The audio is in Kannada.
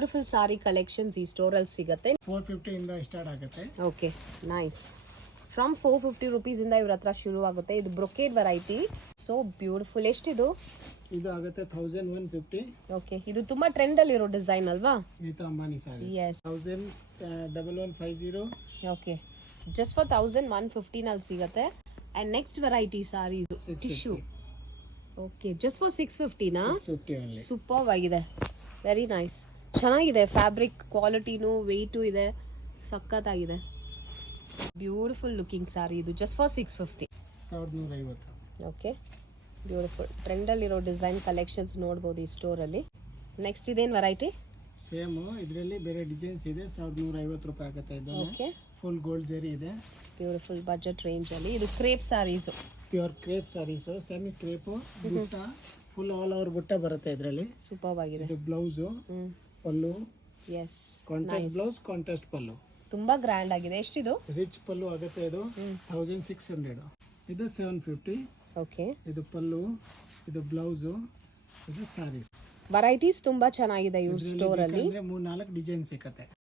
ಬ್ಯೂಟಿಫುಲ್ ಸಾರಿ ಕಲೆಕ್ಷನ್ಸ್ ಈ ಸ್ಟೋರ್ ಅಲ್ಲಿ ಸಿಗುತ್ತೆ. 450 ಇಂದ ಸ್ಟಾರ್ಟ್ ಆಗುತ್ತೆ. Okay nice. ಫ್ರಮ್ 450 ರುಪೀಸ್ ಇಂದ ಇವ್ರ ಹತ್ರ ಶುರು ಆಗುತ್ತೆ. ಇದು ಬ್ರೊಕೇಡ್ ವೆರೈಟಿ, ಸೋ ಬ್ಯೂಟಿಫುಲ್. ಎಷ್ಟಿದು? ಇದು ಆಗುತ್ತೆ 1150. ಓಕೆ, ಇದು ತುಂಬಾ ಟ್ರೆಂಡ್ ಅಲ್ಲಿ ಇರೋ ಡಿಸೈನ್ ಅಲ್ವಾ? Geeta Ambani sari. Yes. 1150. Okay, just for 1150 ನಲ್ಲಿ ಸಿಗುತ್ತೆ. And next variety sari tissue. Okay, just for 650 ನಾ? 650 only. ಸೂಪರ್ ಆಗಿದೆ, ವೆರಿ ನೈಸ್, ಚೆನ್ನಾಗಿದೆ. ಫ್ಯಾಬ್ರಿಕ್ ಕ್ವಾಲಿಟಿನೂ ವೆಯ್ಟು ಇದೆ, ಸಖತ್ತಾಗಿದೆ. ಬ್ಯೂಟಿಫುಲ್ ಲುಕಿಂಗ್ ಸಾರಿ ಇದು, ಜಸ್ಟ್ ಫಾರ್ 650. 1150. ಓಕೆ, ಬ್ಯೂಟಿಫುಲ್ ಟ್ರೆಂಡಲ್ಲಿರೋ ಡಿಸೈನ್ ಕಲೆಕ್ಷನ್ಸ್ ನೋಡ್ಬೋದು ಈ ಸ್ಟೋರಲ್ಲಿ. ನೆಕ್ಸ್ಟ್ ಇದೇನು ವೆರೈಟಿ? ಸೇಮ್ ಇದರಲ್ಲಿ ಬೇರೆ ಡಿಸೈನ್ಸ್ ಇದೆ. 1150 ರೂಪಾಯಿ ಆಗುತ್ತೆ. ಇದು ಓಕೆ, ಫುಲ್ ಗೋಲ್ಡ್ ಜರಿ ಇದೆ. ಬ್ಯೂಟಿಫುಲ್ ಬಜೆಟ್ ರೇಂಜ್ ಅಲ್ಲಿ. ಇದು crepe saris, pure crepe saris, semi crepe, ಬುಟ್ಟ ಫುಲ್ ಆಲ್ ಓವರ್ ಬುಟ್ಟ ಬರುತ್ತೆ ಇದರಲ್ಲಿ. ಸೂಪರ್ ಆಗಿದೆ. ಇದು blouse, pallu, yes, contrast blouse, contrast pallu, ತುಂಬಾ ಗ್ರ್ಯಾಂಡ್ ಆಗಿದೆ. ಎಷ್ಟಿದು? ರಿಚ್ ಪಲ್ಲು ಆಗುತ್ತೆ. ಇದು 1600. ಇದು 750. ಓಕೆ, ಇದು ಪಲ್ಲು, ಇದು ಬ್ಲೌಸ್, ಇದು ಸಾರೀಸ್. ವೆರೈಟೀಸ್ ತುಂಬಾ ಚೆನ್ನಾಗಿದೆ ಇವ್ರ ಸ್ಟೋರ್ ಅಲ್ಲಿ. 3-4 ಡಿಸೈನ್ ಸಿಕ್ಕತ್ತೆ.